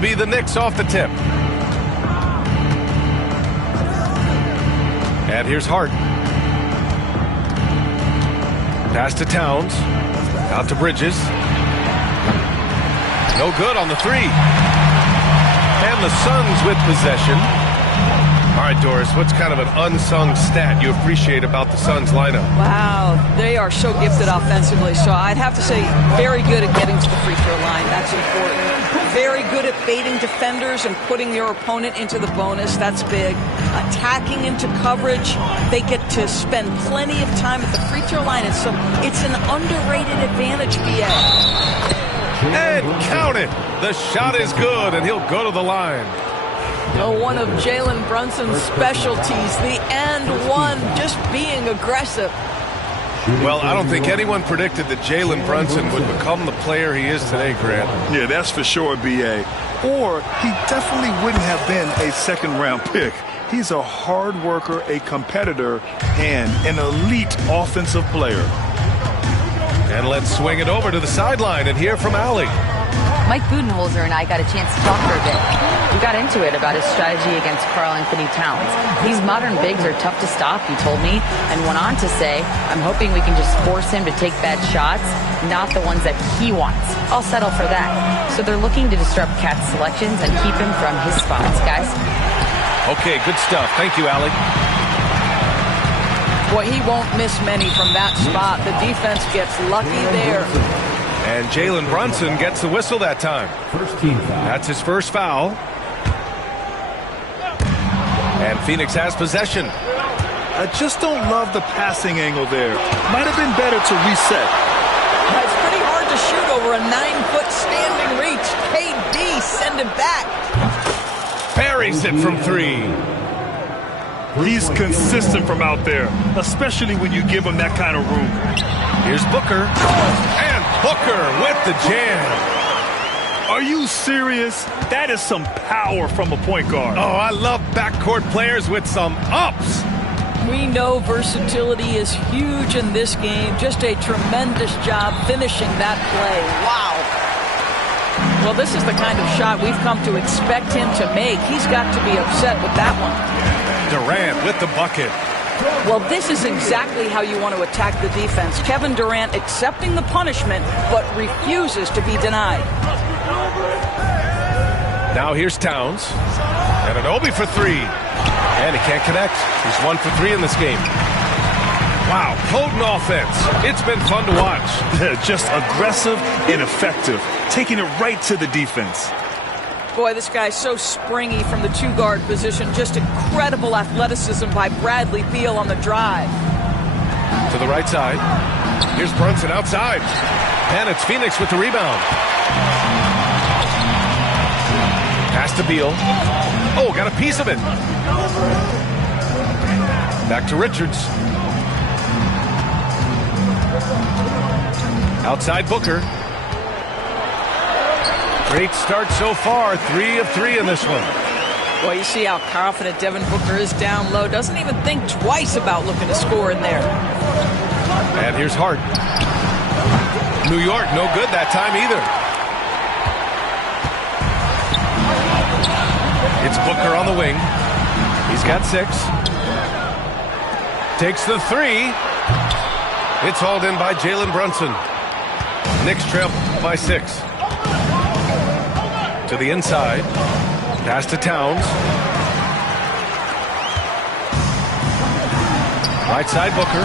Be the Knicks off the tip. And here's Hart. Pass to Towns. Out to Bridges. No good on the three. And the Suns with possession. All right, Doris, what's kind of an unsung stat you appreciate about the Suns lineup? Wow, they are so gifted offensively. So I'd have to say very good at getting to the free throw line. That's important. Very good at baiting defenders and putting your opponent into the bonus. That's big. Attacking into coverage. They get to spend plenty of time at the free throw line. And so it's an underrated advantage, BA. And count it. The shot is good, and he'll go to the line. One of Jalen Brunson's specialties, the and one, just being aggressive. Well, I don't think anyone predicted that Jalen Brunson would become the player he is today, Grant. Yeah, that's for sure, B.A. Or he definitely wouldn't have been a second-round pick. He's a hard worker, a competitor, and an elite offensive player. And let's swing it over to the sideline and hear from Allie. Mike Budenholzer and I got a chance to talk for a bit. We got into it about his strategy against Karl Anthony Towns. These modern bigs are tough to stop, he told me, and went on to say, I'm hoping we can just force him to take bad shots, not the ones that he wants. I'll settle for that. So they're looking to disrupt Cat's selections and keep him from his spots, guys. Okay, good stuff. Thank you, Allie. Boy, he won't miss many from that spot. The defense gets lucky there. And Jalen Brunson gets the whistle that time. That's his first foul. And Phoenix has possession. I just don't love the passing angle there. Might have been better to reset. It's pretty hard to shoot over a 9-foot standing reach. KD, send him back. Buries it from three. He's consistent from out there, especially when you give him that kind of room. Here's Booker. And Booker with the jam. Are you serious? That is some power from a point guard. Oh, I love backcourt players with some ups. We know versatility is huge in this game. Just a tremendous job finishing that play. Wow. Well, this is the kind of shot we've come to expect him to make. He's got to be upset with that one. Durant with the bucket. Well, this is exactly how you want to attack the defense. Kevin Durant accepting the punishment, but refuses to be denied. Now here's Towns. And an Obi for three. And he can't connect. He's 1 for 3 in this game. Wow, potent offense. It's been fun to watch. Just aggressive and effective, taking it right to the defense. Boy, this guy's so springy from the two-guard position. Just incredible athleticism by Bradley Beal on the drive. To the right side. Here's Brunson outside. And it's Phoenix with the rebound. Pass to Beal. Oh, got a piece of it. Back to Richards. Outside Booker. Great start so far. 3 of 3 in this one. Well, you see how confident Devin Booker is down low. Doesn't even think twice about looking to score in there. And here's Hart. New York, no good that time either. It's Booker on the wing. He's got 6. Takes the 3. It's hauled in by Jalen Brunson. Knicks trail by 6. To the inside. Pass to Towns. Right side Booker.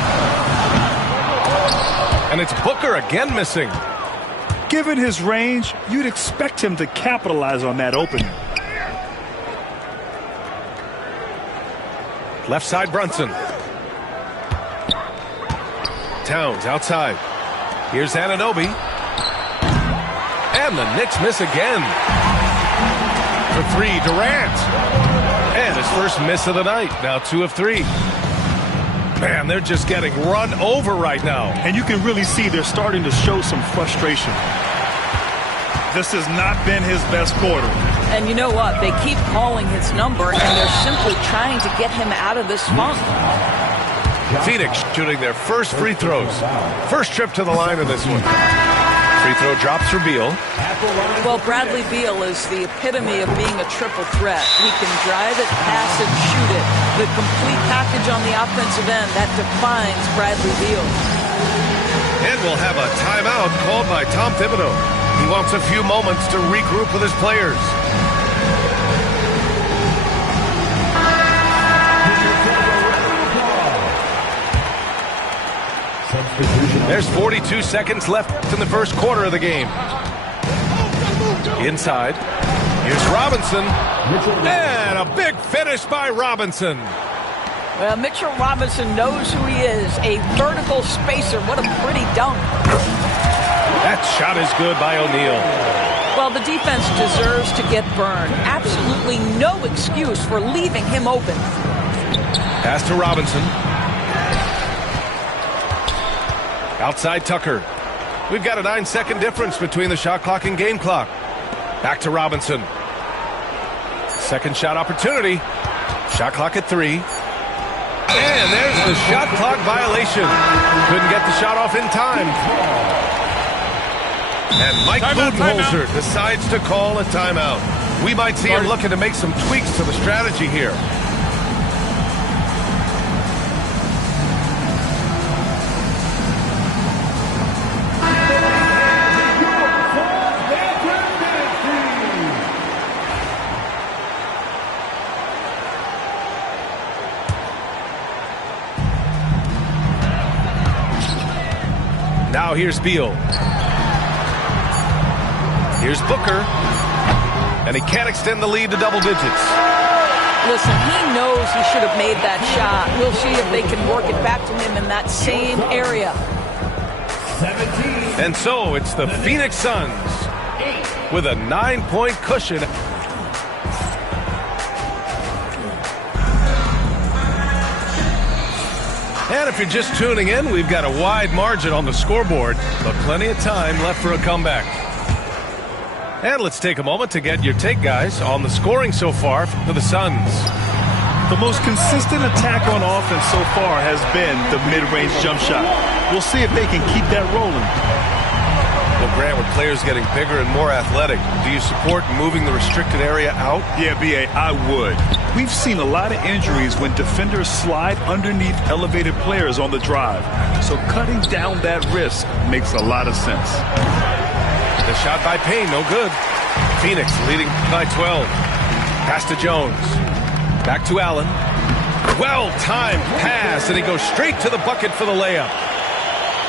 And it's Booker again missing. Given his range, you'd expect him to capitalize on that opening. Left side Brunson. Towns outside. Here's Anunoby. And the Knicks miss again. For 3, Durant. And his first miss of the night. Now 2 of 3. Man, they're just getting run over right now. And you can really see they're starting to show some frustration. This has not been his best quarter. And you know what? They keep calling his number, and they're simply trying to get him out of this funk. Phoenix shooting their first free throws. First trip to the line of this one. Free throw drops for Beal. Well, Bradley Beal is the epitome of being a triple threat. He can drive it, pass it, shoot it. The complete package on the offensive end, that defines Bradley Beal. And we'll have a timeout called by Tom Thibodeau. He wants a few moments to regroup with his players. There's 42 seconds left in the first quarter of the game. Inside. Here's Robinson. And a big finish by Robinson. Well, Mitchell Robinson knows who he is. A vertical spacer. What a pretty dunk. That shot is good by O'Neal. Well, the defense deserves to get burned. Absolutely no excuse for leaving him open. Pass to Robinson. Outside Tucker. We've got a 9-second difference between the shot clock and game clock. Back to Robinson. Second shot opportunity. Shot clock at 3. And there's the shot clock violation. Couldn't get the shot off in time. And Mike Budenholzer decides to call a timeout. We might see him looking to make some tweaks to the strategy here. Now here's Beal. Here's Booker. And he can't extend the lead to double digits. Listen, he knows he should have made that shot. We'll see if they can work it back to him in that same area. 17. And so it's the Phoenix Suns with a 9-point cushion. And if you're just tuning in, we've got a wide margin on the scoreboard, but plenty of time left for a comeback. And let's take a moment to get your take, guys, on the scoring so far for the Suns. The most consistent attack on offense so far has been the mid-range jump shot. We'll see if they can keep that rolling. Well, Grant, with players getting bigger and more athletic, do you support moving the restricted area out? Yeah, B.A., I would. We've seen a lot of injuries when defenders slide underneath elevated players on the drive. So cutting down that risk makes a lot of sense. The shot by Payne, no good. Phoenix leading by 12. Pass to Jones. Back to Allen. Well-timed pass, and he goes straight to the bucket for the layup.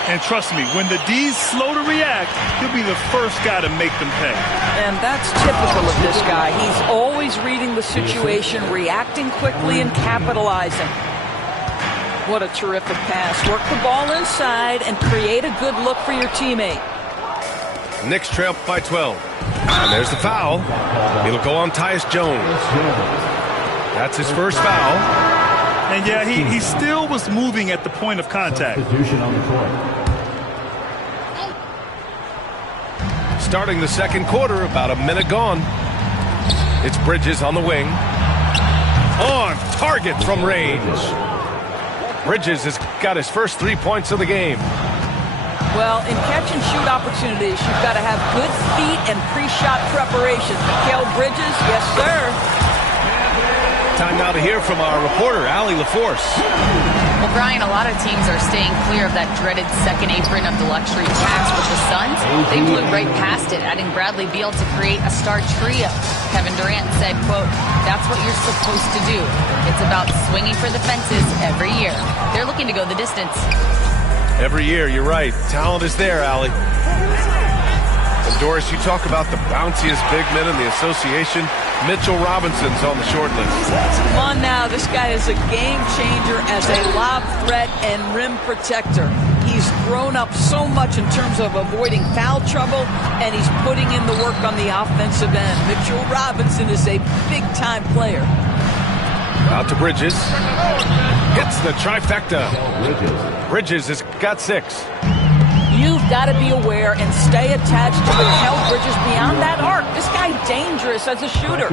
And trust me, when the D's slow to react, he'll be the first guy to make them pay. And that's typical of this guy. He's always reading the situation, reacting quickly, and capitalizing. What a terrific pass. Work the ball inside and create a good look for your teammate. Knicks trail by 12. And there's the foul. It'll go on Tyus Jones. That's his first foul. And yeah, he still was moving at the point of contact. Starting the second quarter, about a minute gone. It's Bridges on the wing. On target from range. Bridges has got his first 3 points of the game. Well, in catch-and-shoot opportunities, you've got to have good feet and pre-shot preparation. Mikal Bridges, yes, sir. Time now to hear from our reporter, Allie LaForce. Well, Brian, a lot of teams are staying clear of that dreaded second apron of the luxury tax. With the Suns, they blew right past it, adding Bradley Beal to create a star trio. Kevin Durant said, quote, "That's what you're supposed to do. It's about swinging for the fences every year." They're looking to go the distance. Every year, you're right. Talent is there, Allie. And Doris, you talk about the bounciest big men in the association. Mitchell Robinson's on the short list. Come on now, this guy is a game changer as a lob threat and rim protector. He's grown up so much in terms of avoiding foul trouble, and he's putting in the work on the offensive end. Mitchell Robinson is a big-time player. Out to Bridges. Hits the trifecta. Bridges has got 6. You've got to be aware and stay attached to Mikal Bridges beyond that arc. This guy's dangerous as a shooter.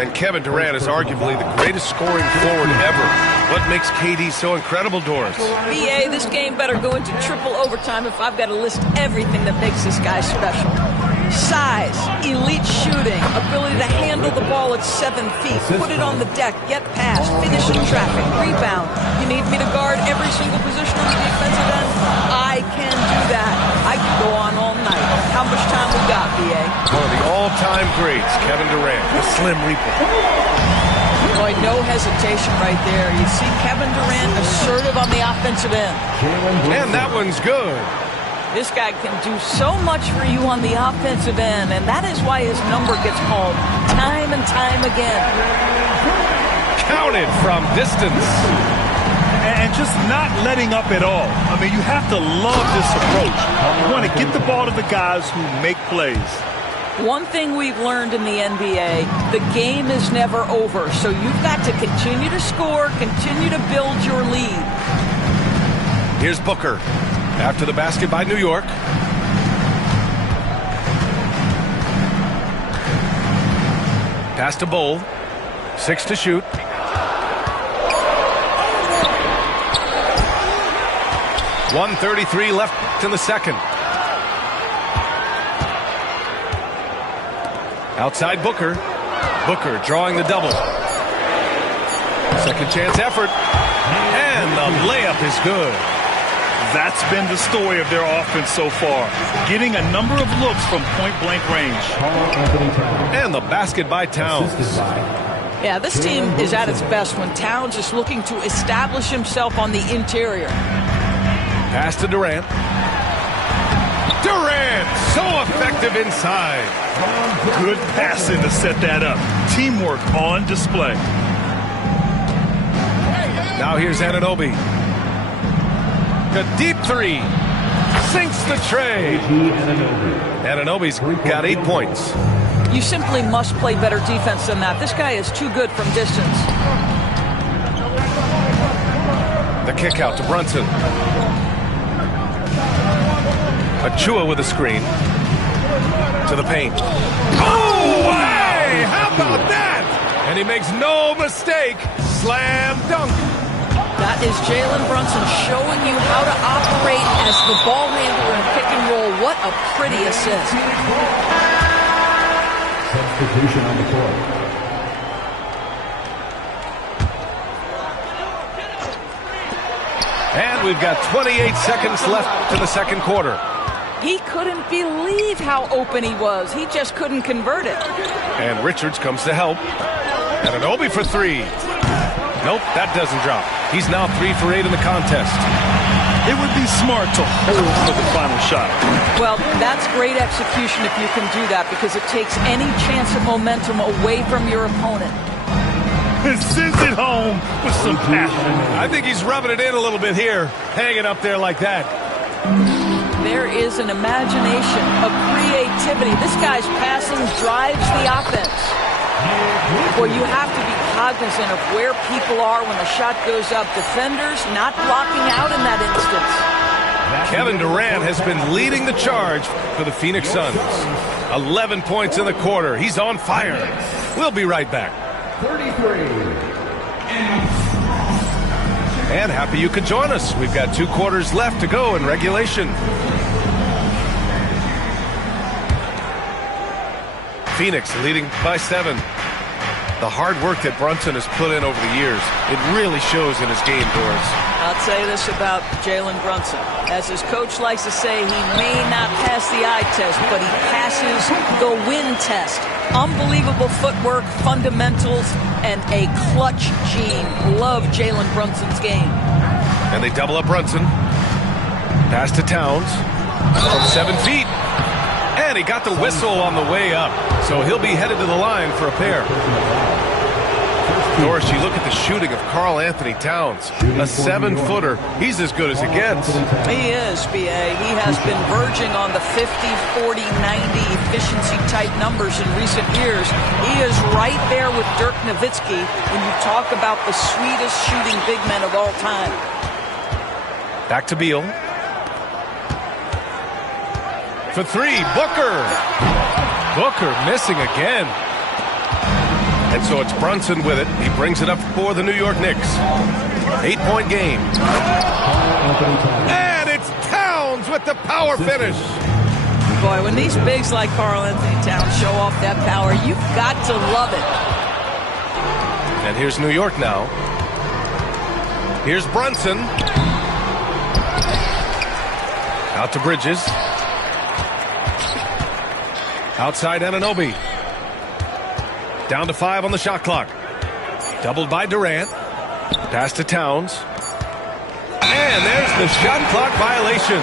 And Kevin Durant is arguably the greatest scoring forward ever. What makes KD so incredible, Doris? BA, this game better go into triple overtime if I've got to list everything that makes this guy special. Size, elite shooting, ability to handle the ball at 7 feet, put it on the deck, get past, finish in traffic, rebound. You need me to guard every single position on the defensive end? I can do that. I can go on all night. How much time we got, B.A.? One of the all-time greats, Kevin Durant, the Slim Reaper. Boy, no hesitation right there. You see Kevin Durant assertive on the offensive end. And that one's good. This guy can do so much for you on the offensive end, and that is why his number gets called time and time again. Counted from distance. And just not letting up at all. I mean, you have to love this approach. You want to get the ball to the guys who make plays. One thing we've learned in the NBA, the game is never over, so you've got to continue to score, continue to build your lead. Here's Booker. After the basket by New York. Pass to Bull. 6 to shoot. .133 left in the second. Outside Booker. Booker drawing the double. Second chance effort. And the layup is good. That's been the story of their offense so far. Getting a number of looks from point-blank range. And the basket by Towns. Yeah, this team is at its best when Towns is looking to establish himself on the interior. Pass to Durant. Durant, so effective inside. Good passing to set that up. Teamwork on display. Now here's Anunoby. A deep three. Sinks the tray. Anunoby's got 8 points. You simply must play better defense than that. This guy is too good from distance. The kick out to Brunson. Achua with a screen. To the paint. Oh, hey! How about that? And he makes no mistake. Slam dunk. That is Jalen Brunson showing you how to operate as the ball handler in pick and roll. What a pretty assist. Substitution on the court. And we've got 28 seconds left in the second quarter. He couldn't believe how open he was. He just couldn't convert it. And Richards comes to help. Anunoby for 3. Nope, that doesn't drop. He's now 3 for 8 in the contest. It would be smart to hold for the final shot. Well, that's great execution if you can do that, because it takes any chance of momentum away from your opponent. And sends it home with some passion. I think he's rubbing it in a little bit here, hanging up there like that. There is an imagination, a creativity. This guy's passing drives the offense. Well, you have to be cognizant of where people are when the shot goes up. Defenders not blocking out in that instance. Kevin Durant has been leading the charge for the Phoenix Suns. 11 points in the quarter. He's on fire. We'll be right back. 33. And happy you could join us. We've got 2 quarters left to go in regulation. Phoenix leading by 7. The hard work that Brunson has put in over the years, it really shows in his game, Doris. I'll say this about Jalen Brunson. As his coach likes to say, he may not pass the eye test, but he passes the win test. Unbelievable footwork, fundamentals, and a clutch gene. Love Jalen Brunson's game. And they double up Brunson. Pass to Towns from 7 feet. And he got the whistle on the way up. So he'll be headed to the line for a pair. Doris, you look at the shooting of Karl Anthony Towns. A 7-footer. He's as good as it gets. He is, B.A. He has been verging on the 50, 40, 90 efficiency type numbers in recent years. He is right there with Dirk Nowitzki when you talk about the sweetest shooting big men of all time. Back to Beal. For 3, Booker. Booker missing again. And so it's Brunson with it. He brings it up for the New York Knicks. 8-point game. And it's Towns with the power finish. Boy, when these bigs like Karl Anthony Towns show off that power, you've got to love it. And here's New York now. Here's Brunson. Out to Bridges. Outside Anunoby. Down to 5 on the shot clock. Doubled by Durant. Pass to Towns. And there's the shot clock violation.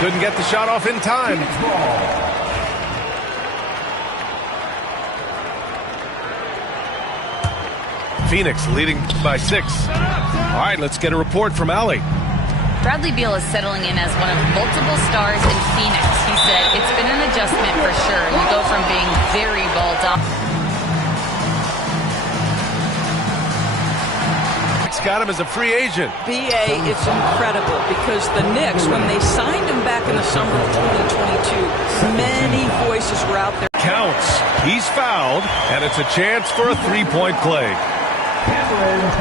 Couldn't get the shot off in time. Phoenix leading by 6. All right, let's get a report from Allie. Bradley Beal is settling in as one of multiple stars in Phoenix. He said, it's been an adjustment for sure. You go from being very ball dominant. Got him as a free agent. BA, it's incredible because the Knicks, when they signed him back in the summer of 2022, many voices were out there. Counts. He's fouled, and it's a chance for a three-point play.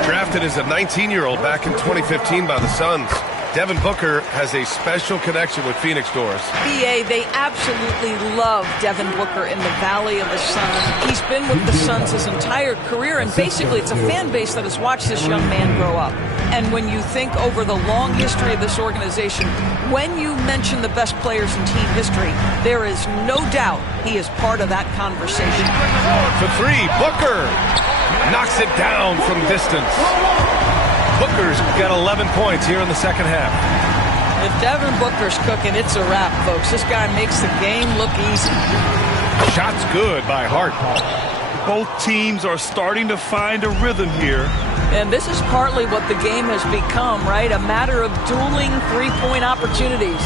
Drafted as a 19-year-old back in 2015 by the Suns, Devin Booker has a special connection with Phoenix, Doris. BA, they absolutely love Devin Booker in the Valley of the Sun. He's been with the Suns his entire career, and basically it's a fan base that has watched this young man grow up. And when you think over the long history of this organization, when you mention the best players in team history, there is no doubt he is part of that conversation. For 3, Booker knocks it down from distance. Booker's got 11 points here in the second half. If Devin Booker's cooking, it's a wrap, folks. This guy makes the game look easy. Shot's good by Hart. Both teams are starting to find a rhythm here. And this is partly what the game has become, right? A matter of dueling three-point opportunities.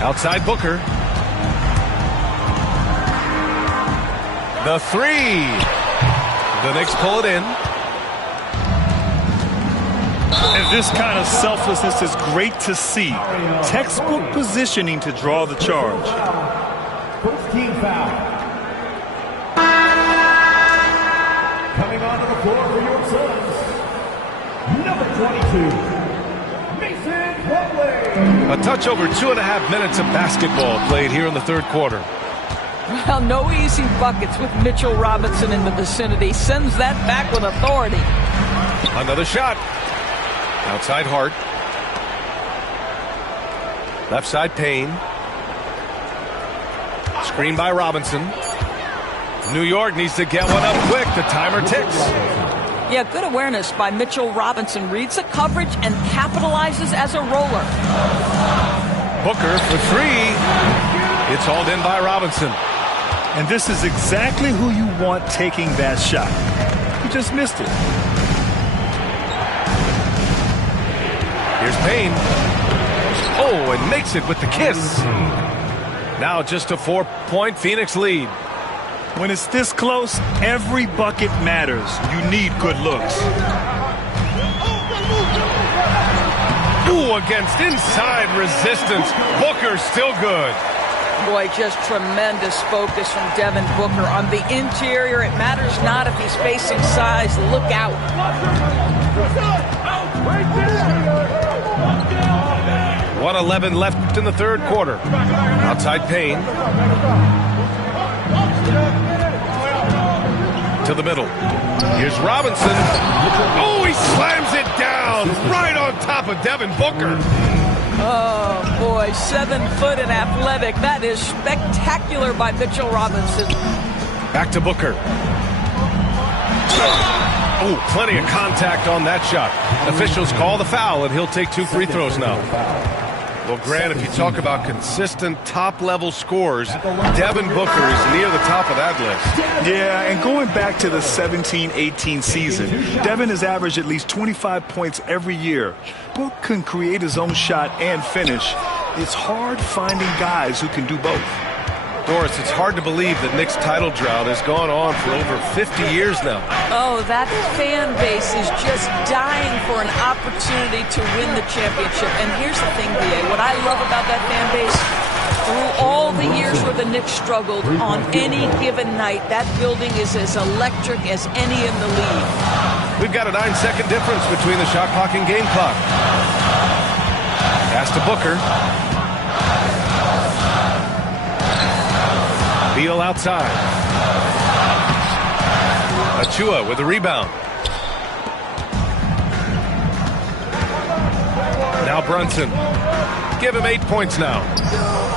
Outside Booker. The 3. The Knicks pull it in. And this kind of selflessness is great to see. Textbook positioning to draw the charge. First team foul. Coming onto the floor for your Suns, number 22, Mason Plumlee. A touch over 2.5 minutes of basketball played here in the third quarter. Well, no easy buckets with Mitchell Robinson in the vicinity. Sends that back with authority. Another shot. Outside Hart. Left side Payne. Screen by Robinson. New York needs to get one up quick. The timer ticks. Yeah, good awareness by Mitchell Robinson. Reads the coverage and capitalizes as a roller. Booker for 3. It's hauled in by Robinson. And this is exactly who you want taking that shot. He just missed it. Here's Payne. Oh, and makes it with the kiss. Now just a 4-point Phoenix lead. When it's this close, every bucket matters. You need good looks. Ooh, against inside resistance. Booker's still good. Boy, just tremendous focus from Devin Booker. On the interior, it matters not if he's facing size. Look out. 1:11 left in the third quarter. Outside Payne. To the middle. Here's Robinson. Oh, he slams it down right on top of Devin Booker. Oh, boy, 7 foot and athletic. That is spectacular by Mitchell Robinson. Back to Booker. Oh, plenty of contact on that shot. Officials call the foul, and he'll take 2 free throws now. Well, Grant, if you talk about consistent top-level scores, Devin Booker is near the top of that list. Yeah, and going back to the 17-18 season, Devin has averaged at least 25 points every year. Book can create his own shot and finish. It's hard finding guys who can do both. Doris, it's hard to believe that Knicks' title drought has gone on for over 50 years now. Oh, that fan base is just dying for an opportunity to win the championship. And here's the thing, B.A., what I love about that fan base, through all the years where the Knicks struggled, on any given night, that building is as electric as any in the league. We've got a 9-second difference between the shot clock and game clock. Pass to Booker. Beal outside. Achua with the rebound. Now Brunson. Give him 8 points now.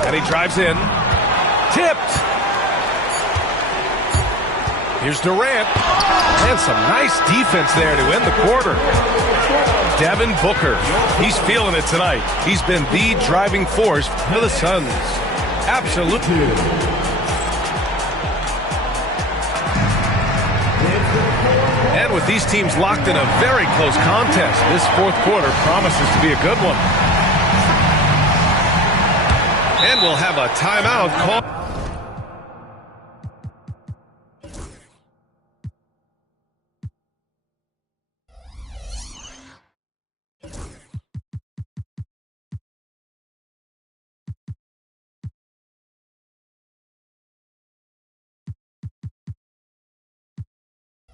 And he drives in. Tipped. Here's Durant. And some nice defense there to end the quarter. Devin Booker. He's feeling it tonight. He's been the driving force for the Suns. Absolutely. And with these teams locked in a very close contest, this fourth quarter promises to be a good one. And we'll have a timeout call.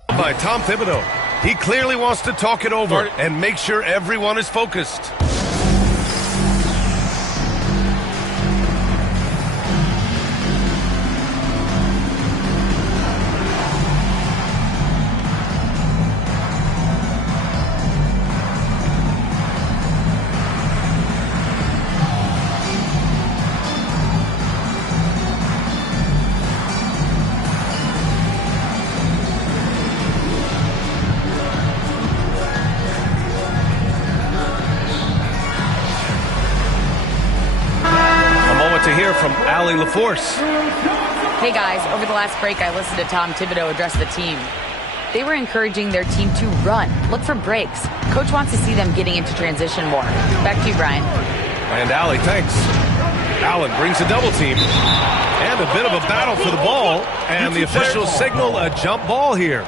By Tom Thibodeau. He clearly wants to talk it over and make sure everyone is focused. To hear from Allie LaForce. Hey guys, over the last break I listened to Tom Thibodeau address the team. They were encouraging their team to run, look for breaks. Coach wants to see them getting into transition more. Back to you, Brian. And Allie, thanks. Allen brings a double team. And a bit of a battle for the ball. And the officials signal a jump ball here.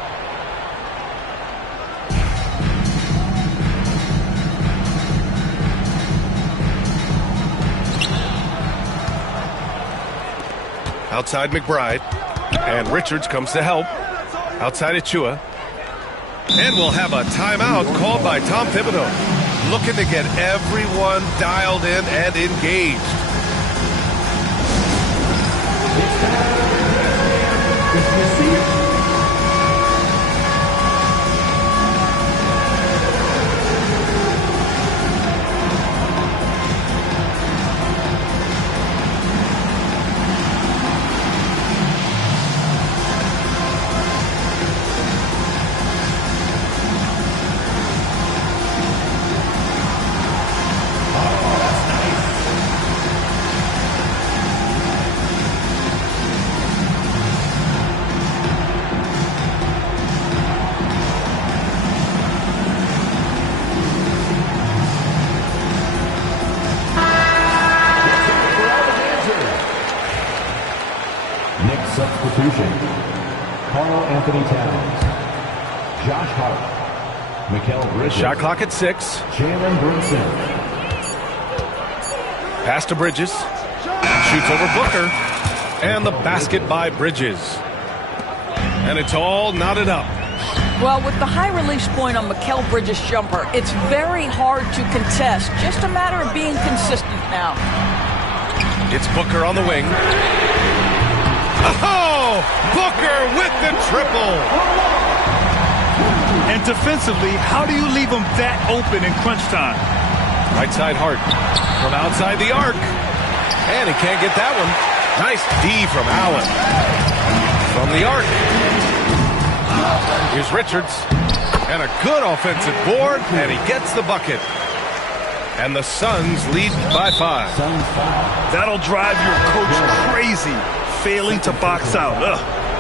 Outside McBride. And Richards comes to help. Outside Achua. And we'll have a timeout called by Tom Thibodeau. Looking to get everyone dialed in and engaged. Substitution. Carl Anthony Towns. Josh Hart. Mikal Bridges. Shot clock at 6. Jalen Brunson. Pass to Bridges. Shoots over Booker. And the basket by Bridges. And it's all knotted up. Well, with the high release point on Mikal Bridges' jumper, it's very hard to contest. Just a matter of being consistent now. It's Booker on the wing. Oh! Booker with the triple! And defensively, how do you leave him that open in crunch time? Right side Hart. From outside the arc. And he can't get that one. Nice D from Allen. From the arc. Here's Richards. And a good offensive board. And he gets the bucket. And the Suns lead by 5. That'll drive your coach crazy. Failing to box out.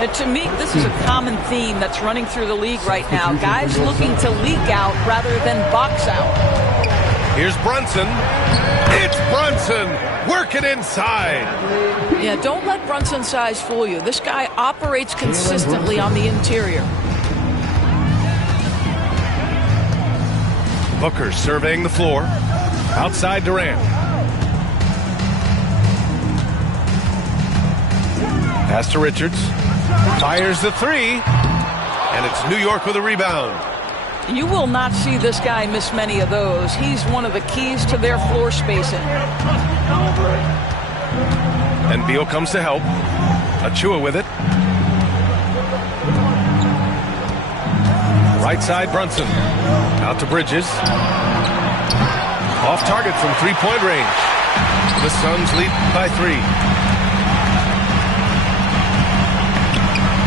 And to me, this is a common theme that's running through the league right now. Guys looking to leak out rather than box out. Here's Brunson. It's Brunson working inside. Yeah, don't let Brunson's size fool you. This guy operates consistently on the interior. Booker surveying the floor. Outside Durant. Pass to Richards. Fires the 3. And it's New York with a rebound. You will not see this guy miss many of those. He's one of the keys to their floor spacing. And Beal comes to help. Achua with it. Right side, Brunson. Out to Bridges. Off target from three-point range. The Suns lead by 3.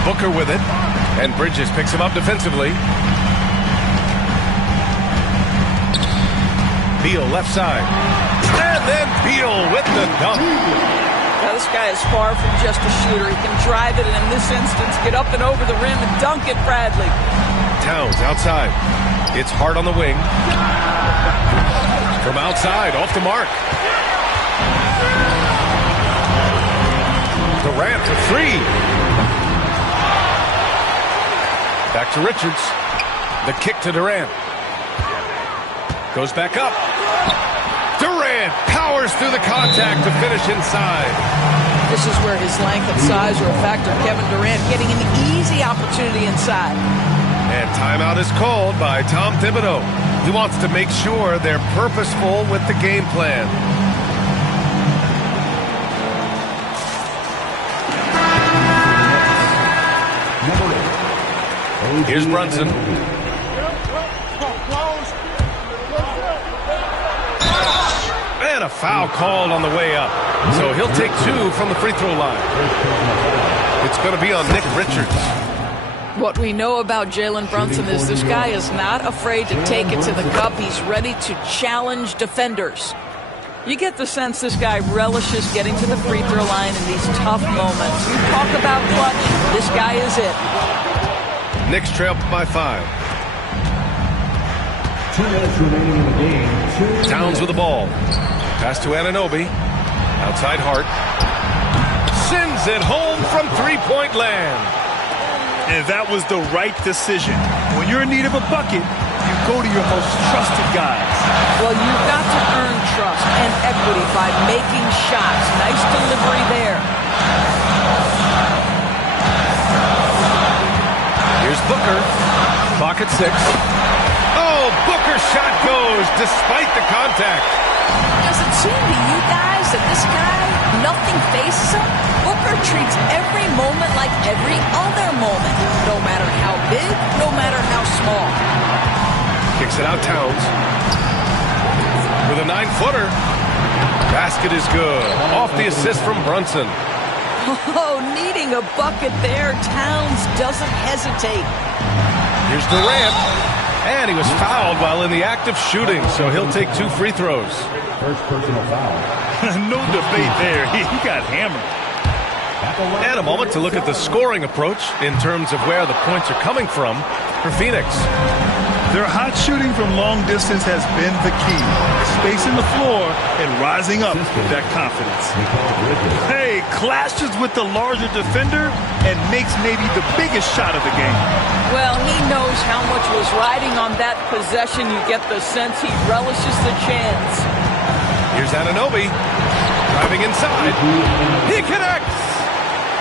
Booker with it. And Bridges picks him up defensively. Beal left side. And then Beal with the dunk. Now, this guy is far from just a shooter. He can drive it and in this instance get up and over the rim and dunk it, Bradley. Towns outside. It's hard on the wing. From outside, off the mark. Durant for 3. Back to Richards. The kick to Durant. Goes back up. Durant powers through the contact to finish inside. This is where his length and size are a factor. Kevin Durant getting an easy opportunity inside. And timeout is called by Tom Thibodeau. He wants to make sure they're purposeful with the game plan. Here's Brunson. And a foul called on the way up. So he'll take 2 from the free throw line. It's going to be on Nick Richards. What we know about Jalen Brunson is this guy is not afraid to take it to the cup. He's ready to challenge defenders. You get the sense this guy relishes getting to the free throw line in these tough moments. You talk about clutch, this guy is it. Knicks trail by 5. 2 minutes remaining in the game. Towns with the ball. Pass to Anunoby. Outside Hart. Sends it home from three-point land. And that was the right decision. When you're in need of a bucket, you go to your most trusted guys. Well, you've got to earn trust and equity by making shots. Nice delivery there. Here's Booker. Clock at 6. Oh, Booker's shot goes despite the contact. Does it seem to you guys that this guy, nothing faces him? Booker treats every moment like every other moment, no matter how big, no matter how small. Kicks it out Towns. With a 9-footer. Basket is good. Off the assist from Brunson. Oh, needing a bucket there. Towns doesn't hesitate. Here's Durant. And he was fouled while in the act of shooting, so he'll take 2 free throws. First personal foul. No debate there. He got hammered. And a moment to look at the scoring approach in terms of where the points are coming from for Phoenix. Their hot shooting from long distance has been the key. Spacing the floor and rising up with that confidence. Hey, clashes with the larger defender and makes maybe the biggest shot of the game. Well, he knows how much was riding on that possession. You get the sense he relishes the chance. Here's Anunoby. Driving inside. He connects.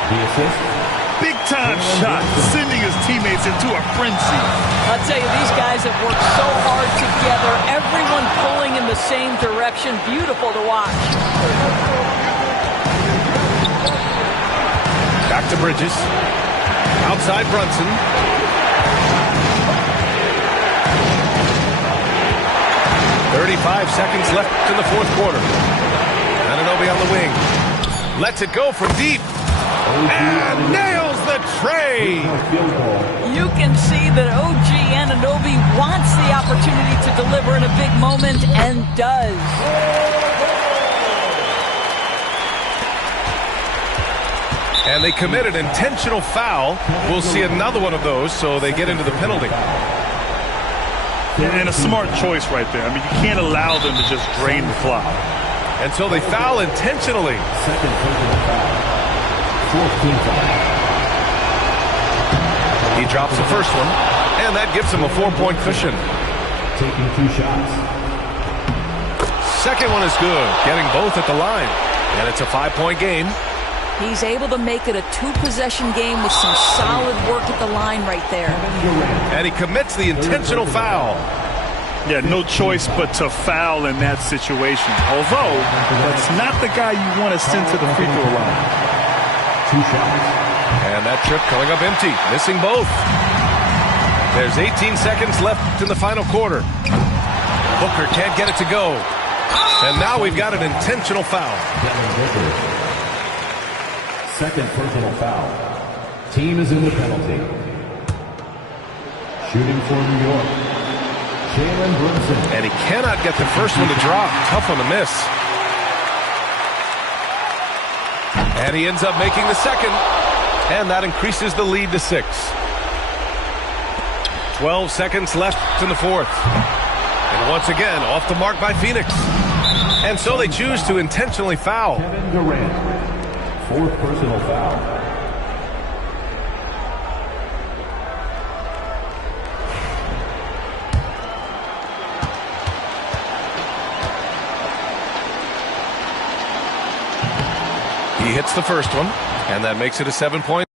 The assist. Big-time shot, sending his teammates into a frenzy. I'll tell you, these guys have worked so hard together. Everyone pulling in the same direction. Beautiful to watch. Back to Bridges. Outside Brunson. "35 seconds left in the fourth quarter. Anunoby on the wing. Lets it go from deep. And nails the tray. You can see that OG Anunoby wants the opportunity to deliver in a big moment and does. And they commit an intentional foul. We'll see another one of those, so they get into the penalty. And a smart choice right there. I mean, you can't allow them to just drain the clock. And so they foul intentionally. Second personal foul. 14 foul. He drops the first one, and that gives him a 4-point cushion. Taking 2 shots. Second one is good, getting both at the line. And it's a 5-point game. He's able to make it a two-possession game with some solid work at the line right there. And he commits the intentional foul. Yeah, no choice but to foul in that situation. Although, that's not the guy you want to send to the free throw line. 2 shots. And that trip coming up empty, missing both. There's 18 seconds left in the final quarter. Booker can't get it to go. And now we've got an intentional foul. Second personal foul. Team is in the penalty. Shooting for New York, Jalen Brunson. And he cannot get the first one to drop. Tough one to miss. And he ends up making the second. And that increases the lead to 6. 12 seconds left in the fourth. And once again, off the mark by Phoenix. And so they choose to intentionally foul. Kevin Durant. 4th personal foul. He hits the first one, and that makes it a 7-point